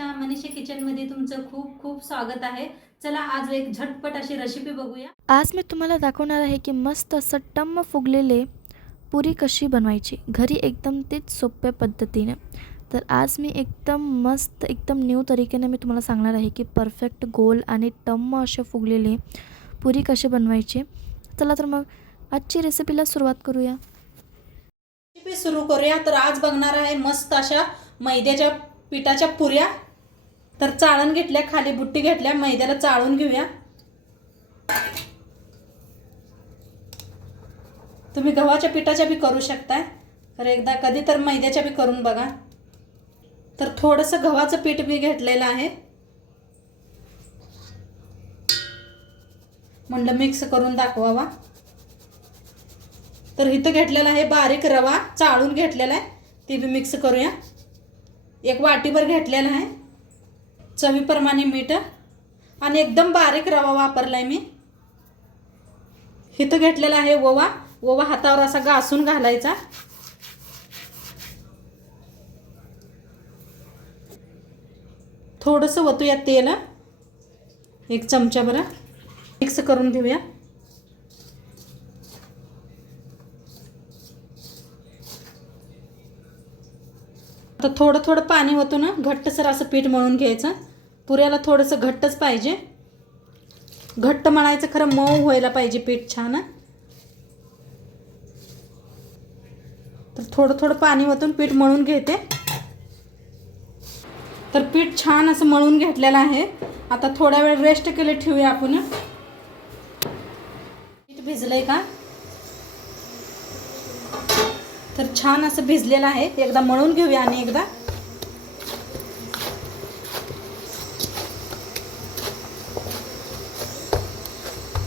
मध्ये तुमचं खूप खूप स्वागत आहे. चला आज एक झटपट अशी रेसिपी बघूया. आज मी तुम्हाला दाखवणार आहे की मस्त असं टम्म फुगलेले पुरी कशी बनवायची. घरी एकदम तेच सोप्या पद्धतीने. तर आज मी एकदम मस्त एकदम न्यू तरीकेने मी तुम्हाला सांगणार आहे की परफेक्ट गोल आणि टम्म असे फुगलेले पुरी कशी बनवायची. चला तर मग आजची रेसिपीला सुरुवात करूया. रेसिपी सुरू करूया. तर आज बघणार आहे मस्त अशा मैद्याच्या पिठाच्या पुऱ्या. तर चाळण घेतल्या खाली बुट्टी घेतल्या मैद्याला चाळून घेऊया. तुम्ही गव्हाच्या पिठाच्या बी करू शकताय. तर एकदा कधी तर मैद्याच्या बी करून बघा. तर थोडंसं गव्हाचं पीठ बी घेतलेलं आहे. म्हणलं मिक्स करून दाखवावा. तर इथं घेतलेला आहे बारीक रवा चाळून घेतलेला आहे. ते बी मिक्स करूया. एक वाटीभर घेतलेला आहे. चवीप्रमाणे मीठ आणि एकदम बारीक रवा वापरला आहे मी. इथं घेतलेला आहे ओवा. ओवा हातावर असा घासून घालायचा. थोडंसं वतूया तेल. एक चमचा बरं. मिक्स करून घेऊया. तर थोडं थोडं पाणी होतं ना घट्टसर असं पीठ मळून घ्यायचं. पुऱ्याला थोडंसं घट्टच पाहिजे. घट्ट मळायचं खरं मऊ व्हायला पाहिजे पीठ छान. तर थोडं थोडं पाणी वतून पीठ मळून घेते. तर पीठ छान असं मळून घेतलेलं आहे. आता थोड्या वेळ रेस्ट केले ठेवूया आपण. पीठ भिजलंय का? तर छान असं भिजलेलं आहे. एकदा मळून घेऊया आणि एकदा.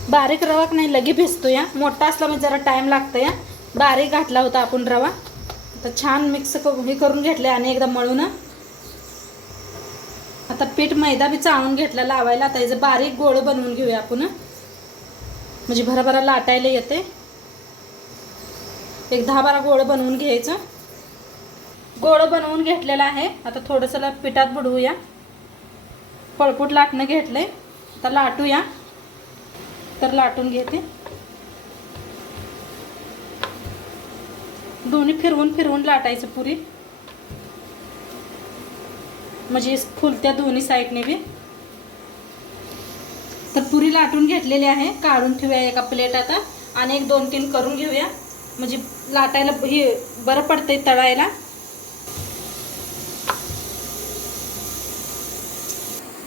बारीक रवा नाही लगे भिजतो या मोठा असला म्हणजे जरा टाईम लागतो या बारीक घातला होता आपण रवा. तर छान मिक्स हे करून घेतले आणि एकदा मळून. आता पीठ मैदा बी चाळून घेतला लावायला. आता याचं बारीक गोळ बनवून घेऊया आपण. म्हणजे भराभरा लाटायला येते. एक दहा बारा गोळं बनवून घ्यायचं. गोळं बनवून घेतलेलं आहे. आता थोडंसं पिठात बुडवूया. पळपूट लाटणं घेतलं आहे आता लाटूया. तर लाटून घेते. दोन्ही फिरवून फिरवून लाटायचं पुरी. म्हणजे फुलत्या दोन्ही साईडने बी. तर पुरी लाटून घेतलेली आहे. काढून ठेवूया एका प्लेट आता. आणि एक दोन तीन करून घेऊया. म्हणजे लाटायला हे बरं पडतंय तळायला.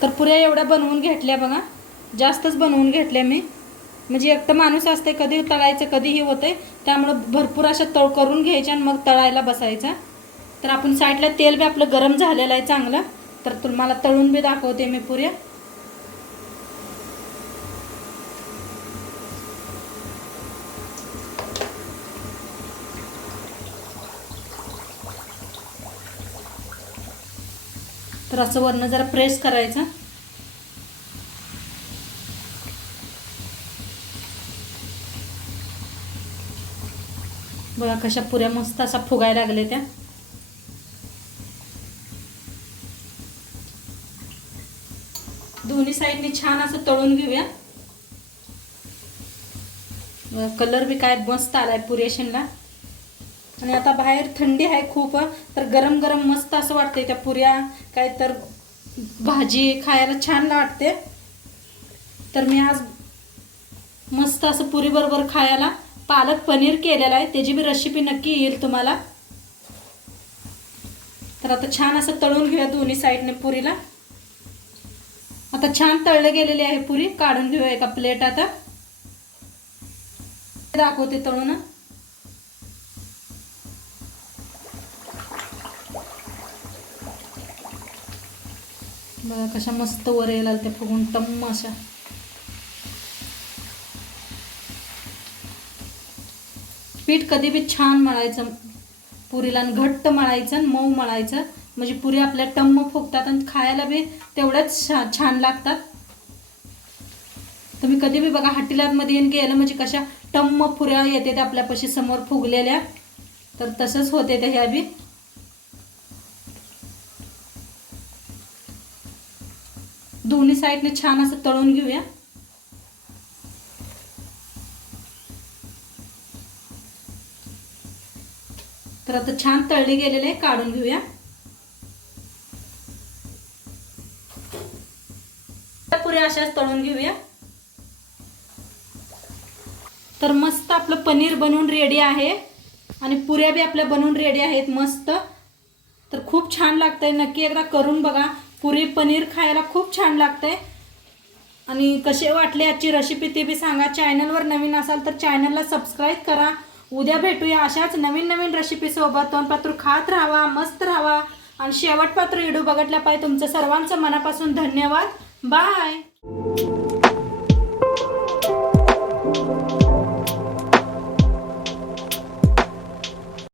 तर पुऱ्या एवढ्या बनवून घेतल्या बघा. जास्तच बनवून घेतल्या मी. म्हणजे एकटं माणूस असते कधी तळायचं कधीही होतंय. त्यामुळं भरपूर अशा तळ करून घ्यायच्या आणि मग तळायला बसायचा. तर आपण साईडला तेल बी आपलं गरम झालेलं आहे चांगलं. तर तुम्हाला तळून बी दाखवते मी पुऱ्या. तर असं वरनं जरा प्रेस करायचं. बघा कशा पुऱ्या मस्त असा फुगायला लागले त्या. दोन्ही साईडने छान असं तळून घेऊया. कलर बी काय मस्त आलाय पुरेशनला आणि आता बाहेर थंडी आहे खूप तर गरम गरम मस्त असं वाटते त्या पुऱ्या. काय तर भाजी खायला छान वाटते. तर मी आज मस्त असं पुरीबरोबर खायला पालक पनीर केलेलं आहे. त्याची बी रेसिपी नक्की येईल तुम्हाला. तर आता छान असं तळून घेऊया दोन्ही साईडने पुरीला. आता छान तळले गेलेली आहे पुरी. काढून घेऊया एका प्लेट आता. दाखवते तळून. बघा कशा मस्त वर यायला त्या फुगून टम्म अशा. पीठ कधी बी छान मळायचं पुरीला आणि घट्ट मळायचं आणि मऊ मळायचं. म्हणजे पुरी आपल्या टम्म फुगतात आणि खायला बी तेवढ्याच छा छान लागतात. तुम्ही कधी बी बघा हॉटेलांमध्ये येऊन गेलं म्हणजे कशा टम्म पुऱ्या येते त्या आपल्यापाशी समोर फुगलेल्या. तर तसंच होते त्या ह्या बी. दोन्ही साईडने छान असं तळून घेऊया. तर आता छान तळले गेलेले काढून घेऊया. पुऱ्या अशाच तळून घेऊया. तर मस्त आपलं पनीर बनवून रेडी आहे. आणि पुऱ्या बी आपल्या बनवून रेडी आहेत मस्त. तर खूप छान लागतंय. नक्की एकदा करून बघा. पुरी पनीर खायला खूप छान लागते आणि कसे वाटले याची रेसिपी ते बी सांगा. चॅनलवर नवीन असाल तर चॅनलला सबस्क्राईब करा. उद्या भेटूया अशाच नवीन नवीन रेसिपीसोबत तोंडपात्र खात राहावा मस्त राहावा आणि शेवटपात्र व्हिडिओ बघितला पाहिजे. तुमचं सर्वांचं मनापासून धन्यवाद. बाय